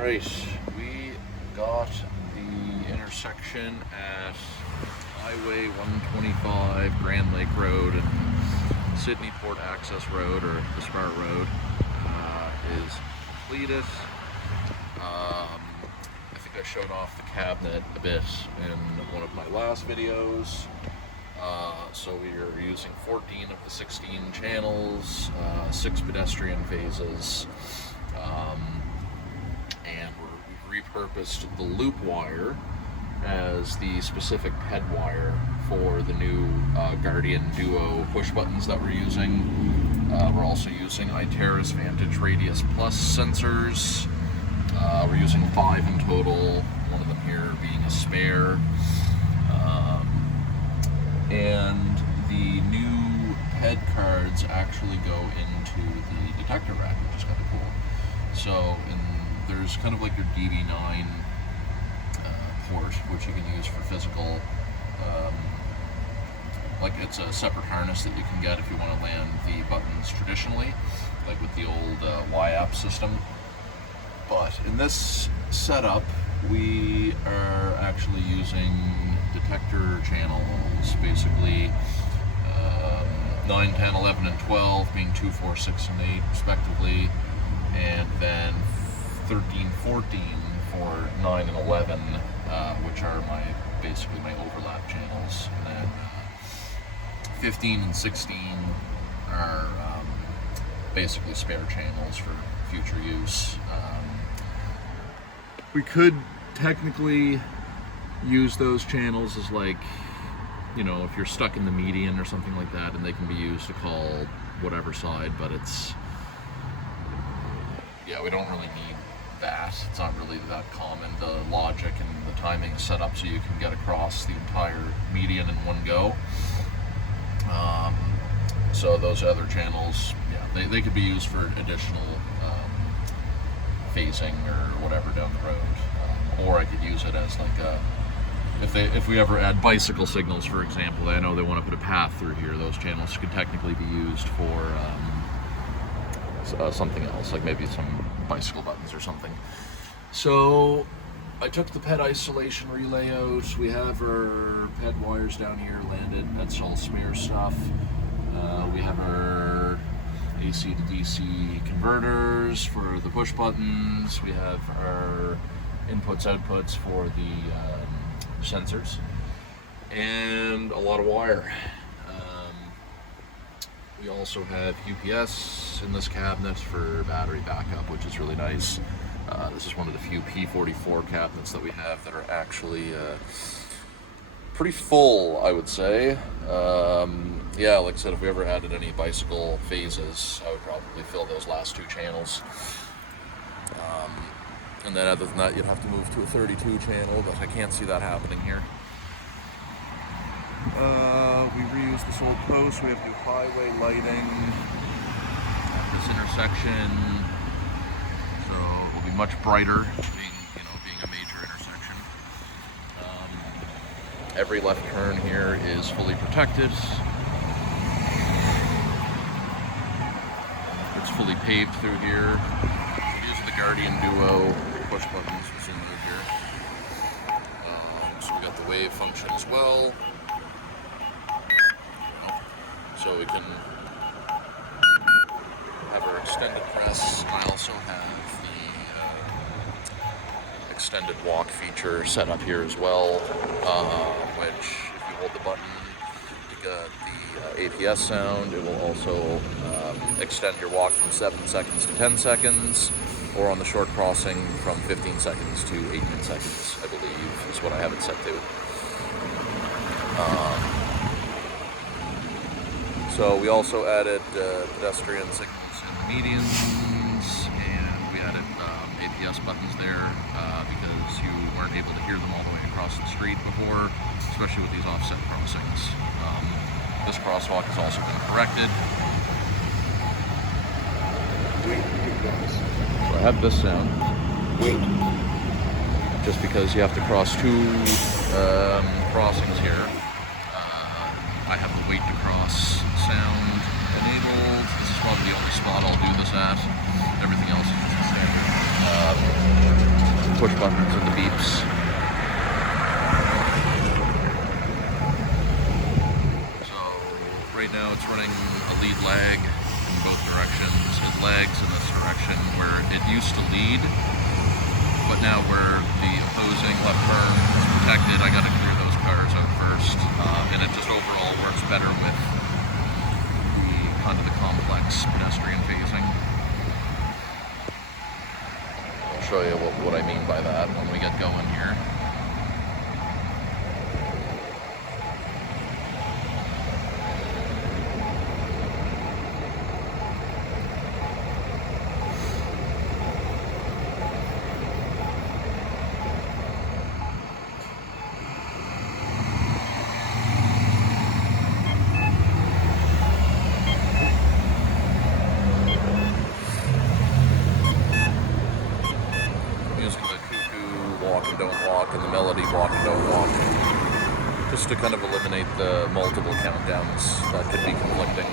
Alright, we got the intersection at Highway 125, Grand Lake Road, and Sydney Port Access Road, or the SPAR Road, is completed. I think I showed off the cabinet a bit in one of my last videos. So we are using 14 of the 16 channels, 6 pedestrian phases, and we've repurposed the loop wire as the specific head wire for the new Guardian Duo push buttons that we're using. We're also using iTerra's Vantage Radius Plus sensors. We're using 5 in total, one of them here being a spare. And the new head cards actually go into the detector rack, which is kind of cool. So there's kind of like your DB9 port, which you can use for physical, like it's a separate harness that you can get if you want to land the buttons traditionally, like with the old YAP system. But in this setup, we are actually using detector channels, basically 9, 10, 11, and 12 being 2, 4, 6, and 8 respectively, and then 13, 14 for 9 and 11, which are basically my overlap channels, and then 15 and 16 are basically spare channels for future use. We could technically use those channels as, like, you know, if you're stuck in the median or something like that, and they can be used to call whatever side, but it's, yeah, we don't really need that. It's not really that common. The logic and the timing is set up so you can get across the entire median in one go. So those other channels, yeah, they could be used for additional phasing or whatever down the road. Or I could use it as like a, if we ever add bicycle signals, for example, I know they want to put a path through here, those channels could technically be used for something else, like maybe some bicycle buttons or something. So I took the ped isolation relay out. We have our ped wires down here landed. That's all smear stuff. We have our AC to DC converters for the push buttons. We have our inputs, outputs for the sensors, and a lot of wire. We also have UPS in this cabinet for battery backup, which is really nice. This is one of the few P44 cabinets that we have that are actually pretty full, I would say. Yeah, like I said, if we ever added any bicycle phases, I would probably fill those last 2 channels. And then other than that, you'd have to move to a 32 channel, but I can't see that happening here. We reused this old post. We have new highway lighting at this intersection, so it will be much brighter, being a major intersection. Every left turn here is fully protected. It's fully paved through here. These are the Guardian Duo push buttons in here. So we got the wave function as well. So we can have our extended press. I also have the extended walk feature set up here as well, which if you hold the button, you get the APS sound. It will also extend your walk from 7 seconds to 10 seconds, or on the short crossing from 15 seconds to 18 seconds, I believe, is what I have it set to. So we also added pedestrian signals in the medians, and we added APS buttons there because you weren't able to hear them all the way across the street before, especially with these offset crossings. This crosswalk has also been corrected. So I have this sound. Wait. Just because you have to cross 2 crossings here. I have the wait to cross sound enabled. This is probably the only spot I'll do this at. Everything else is just standard. push buttons and the beeps. So right now it's running a lead lag in both directions. It lags in this direction where it used to lead, but now where the opposing left turn is protected, I gotta clear those cars out first, and it just overall works better with the kind of the complex pedestrian phasing. I'll show you what I mean by that when we get going here. And the melody walk and don't walk, just to kind of eliminate the multiple countdowns that could be conflicting.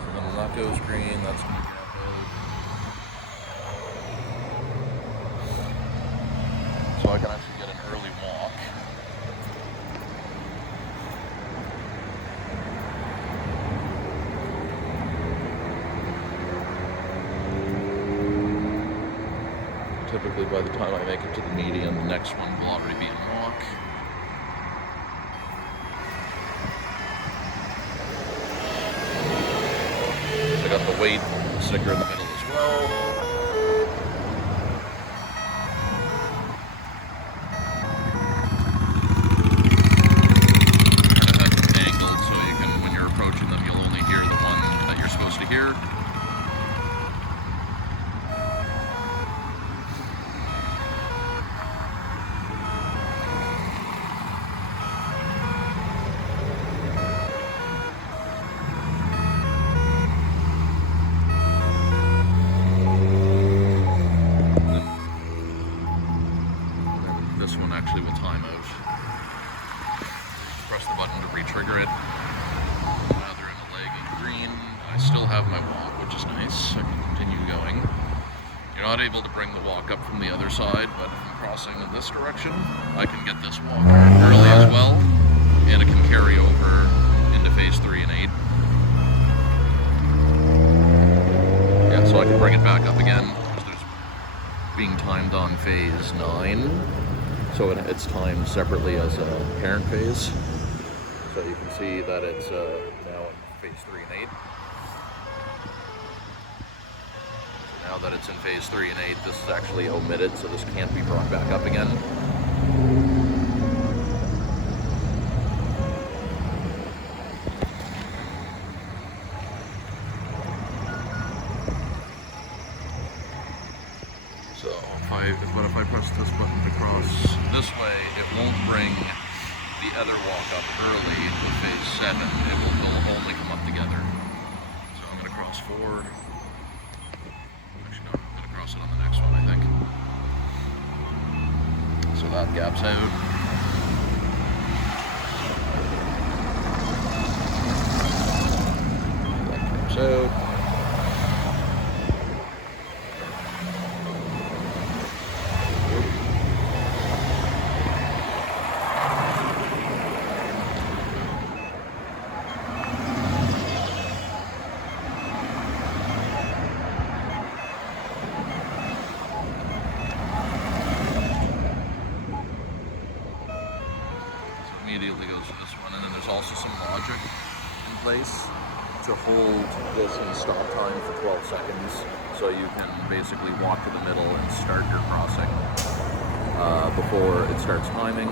So then when that goes green, that's going to gap out. So I can actually get an early walk. Typically by the time I make it to the median, the next one will already be in walk. I got the weight sticker in the middle as well. Here. This one actually will time out. Press the button to re-trigger it. Now they're in the lagging green. I still have my walk, which is nice. I can continue going. You're not able to bring the walk up from the other side, but if I'm crossing in this direction, I can get this walk early as well, and it can carry over into phase 3 and 8. Yeah, so I can bring it back up again, because there's being timed on phase 9, so it's timed separately as a parent phase. So you can see that it's now in phase 3 and 8. Now that it's in phase 3 and 8, this is actually omitted, so this can't be brought back up again. So if I press this button to cross this way, it won't bring the other walk up early in phase 7. They'll only come up together. So I'm going to cross 4. Actually, no, I'm going to cross it on the next one, I think. So that gaps out. That gaps out. Immediately goes to this one, and then there's also some logic in place to hold this in stop time for 12 seconds, so you can basically walk to the middle and start your crossing before it starts timing,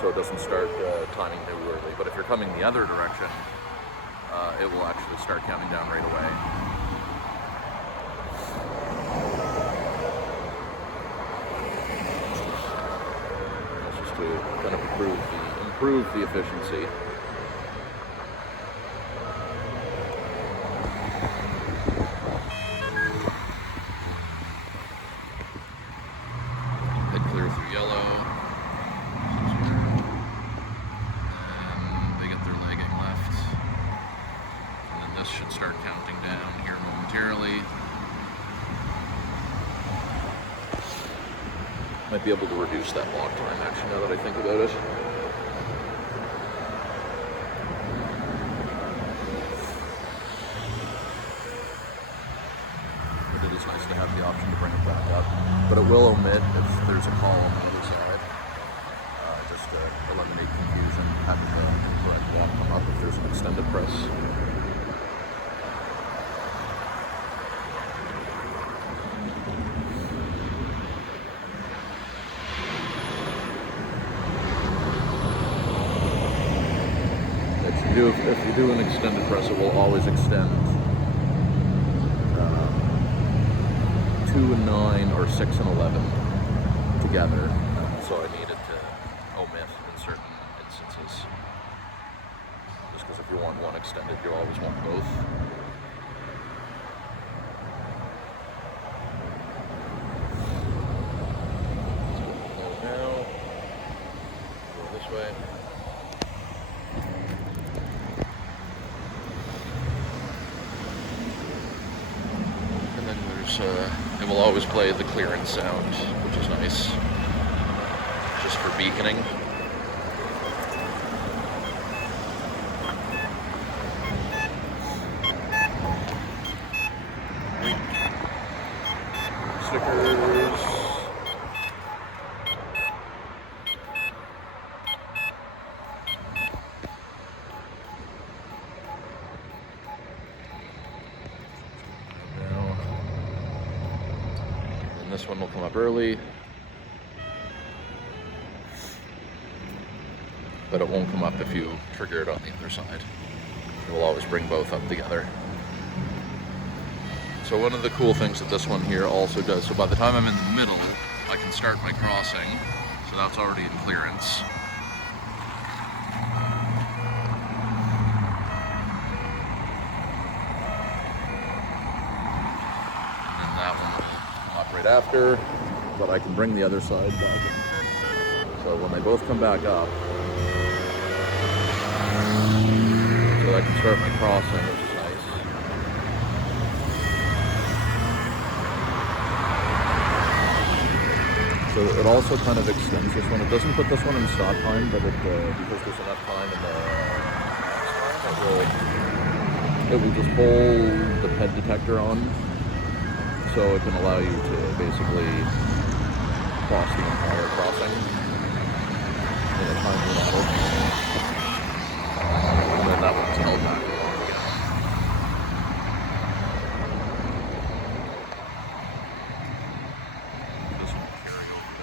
so it doesn't start timing too early. But if you're coming the other direction, it will actually start counting down right away. To kind of improve the efficiency. through yellow. And they get their lagging left. And then this should start counting down here momentarily. Might be able to reduce that walk time actually now that I think about it. But it is nice to have the option to bring it back up. But it will omit if there's a column on either side. Just to eliminate confusion, having the correct walk come up if there's an extended press. If you do an extended press, it will always extend 2 and 9 or 6 and 11 together. So I needed to omit in certain instances. Just because if you want one extended, you always want both. Now, go this way. It will always play the clearance sound, which is nice, just for beaconing. Stickers. This one will come up early, but it won't come up if you trigger it on the other side. It will always bring both up together. So one of the cool things that this one here also does, so by the time I'm in the middle, I can start my crossing, so that's already in clearance. Right after, but I can bring the other side back. So when they both come back up, so I can start my crossing, which is nice. So it also kind of extends this one. It doesn't put this one in stop time, but because there's enough time in the it will just hold the ped detector on. So it can allow you to basically cross the entire crossing in a timely manner. And then that one's held back a lot again. This one will carry over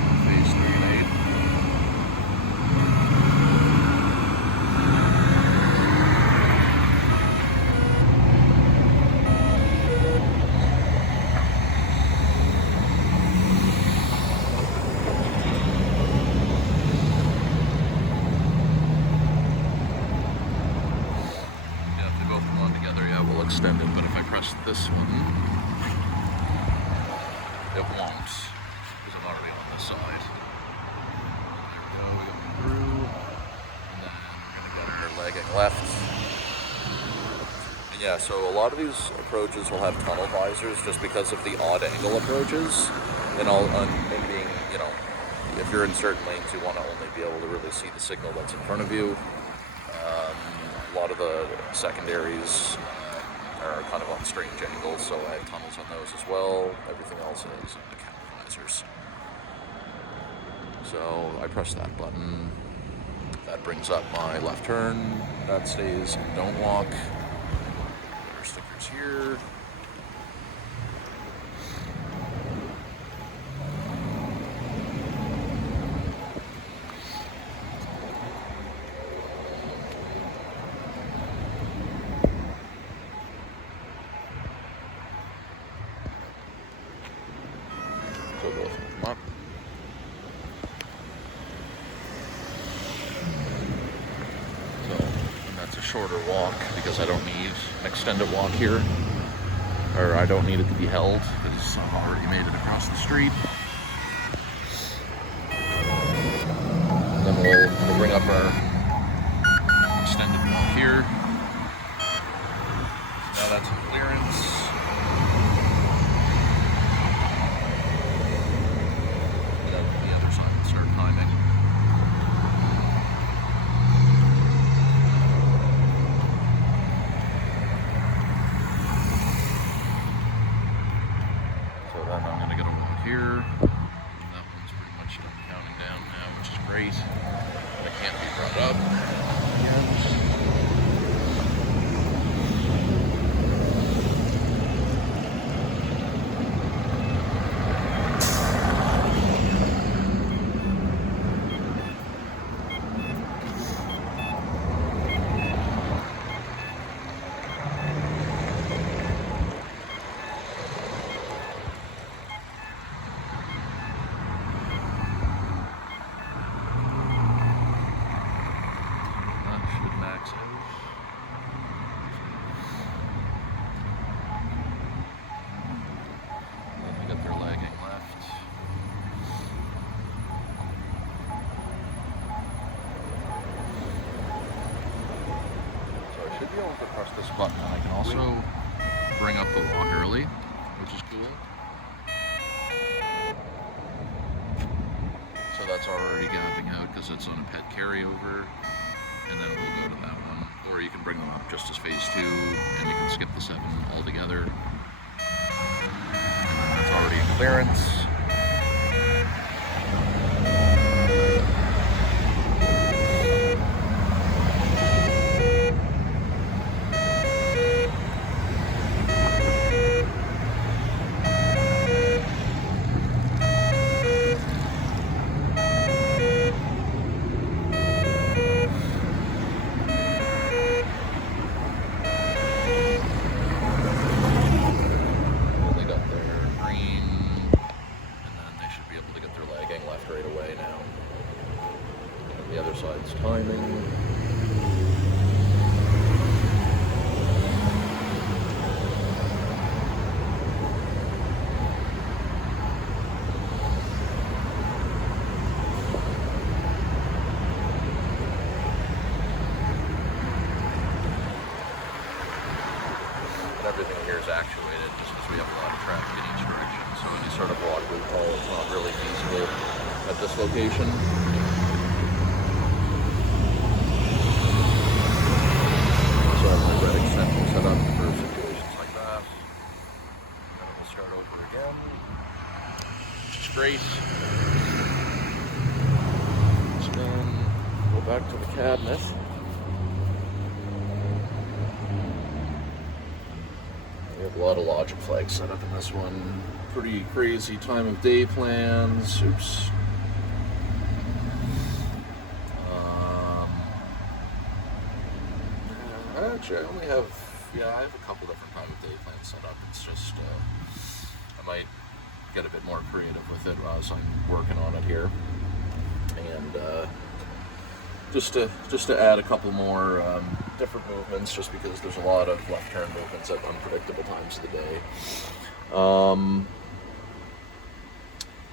to phase 3 and 8. Extended, but if I press this one, it won't, because I'm already on this side. There we go, we got through, and then we're going to get our lagging left. And yeah, so a lot of these approaches will have tunnel visors just because of the odd angle approaches, and being, you know, if you're in certain lanes, you want to only be able to really see the signal that's in front of you. A lot of the secondaries are kind of on strange angles, so I have tunnels on those as well. Everything else is in the counter visors. So I press that button. That brings up my left turn. That stays in don't walk. There are stickers here. So both come up. So, and that's a shorter walk because I don't need an extended walk here. or I don't need it to be held because I've already made it across the street. Then we'll bring up our extended block here. So now that's in clearance. And then the other side will start timing. So then I'm going to get a walk here. That one's pretty much done counting down now, which is great. That can't be brought up. Should be able to press this button, and I can also bring up the walk early, which is cool. So that's already gapping out because it's on a ped carryover, and then we'll go to that one. Or you can bring them up just as phase 2, and you can skip the 7 altogether. And then that's already in clearance. The other side's timing. Everything here is actuated just because we have a lot of traffic in each direction. So any sort of block loophole is not really feasible at this location. So I have my red extension set up for situations like that. Then we'll start over again, which is great. Spin, go back to the cabinet. We have a lot of logic flags set up in this one. Pretty crazy time of day plans. Oops. Actually, I only have, I have a couple different time of day plans set up. It's just, I might get a bit more creative with it as I'm working on it here. And just to add a couple more different movements, just because there's a lot of left turn movements at unpredictable times of the day. But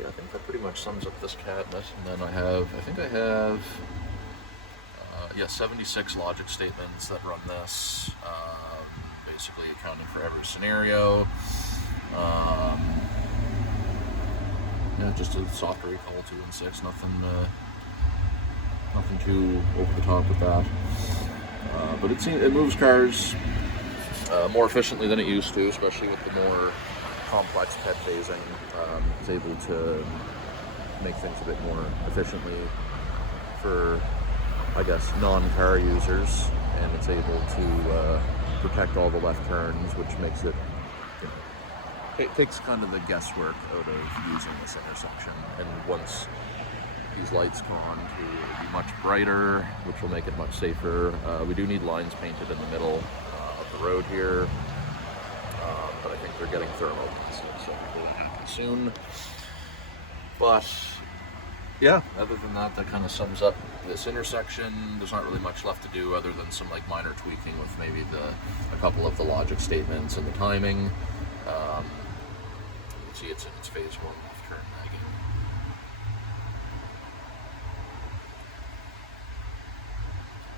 yeah, I think that pretty much sums up this cabinet. And then I think I have 76 logic statements that run this, basically accounting for every scenario. Yeah, just a soft recall 2 and 6, nothing too over the top with that. But it moves cars more efficiently than it used to, especially with the more complex ped phasing. It's able to make things a bit more efficiently for, I guess, non-car users, and it's able to protect all the left turns, which makes it, it takes kind of the guesswork out of using this intersection. And once these lights come on, it will be much brighter, which will make it much safer. We do need lines painted in the middle of the road here, but I think they're getting thermal tested, so it will happen soon. But yeah, other than that, that kind of sums up this intersection. There's not really much left to do other than some like minor tweaking with maybe a couple of the logic statements and the timing. see it's in its phase 1 left turn lagging.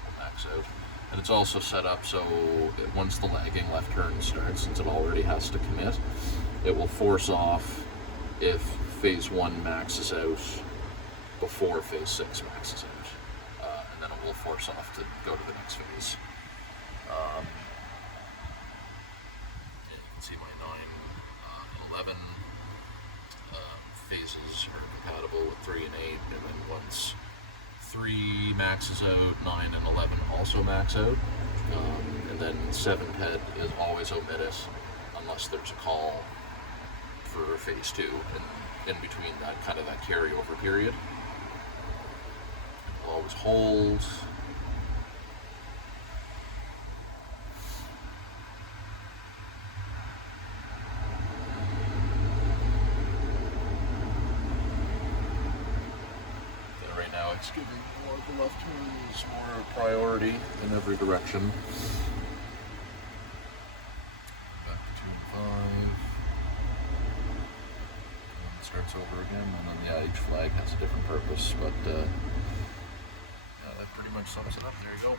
We'll max out. And it's also set up so that once the lagging left turn starts, since it already has to commit, it will force off if phase 1 maxes out before phase 6 maxes out. And then it will force off to go to the next phase. And you can see my 9 and 11 phases are compatible with 3 and 8, and then once 3 maxes out, 9 and 11 also max out, and then 7 ped is always omitted unless there's a call for phase 2 in between that that carryover period. And we'll always hold. It's giving more of the left turns more priority in every direction. Back to 2 and 5. And it starts over again, and then yeah, each flag has a different purpose, but yeah, that pretty much sums it up. There you go.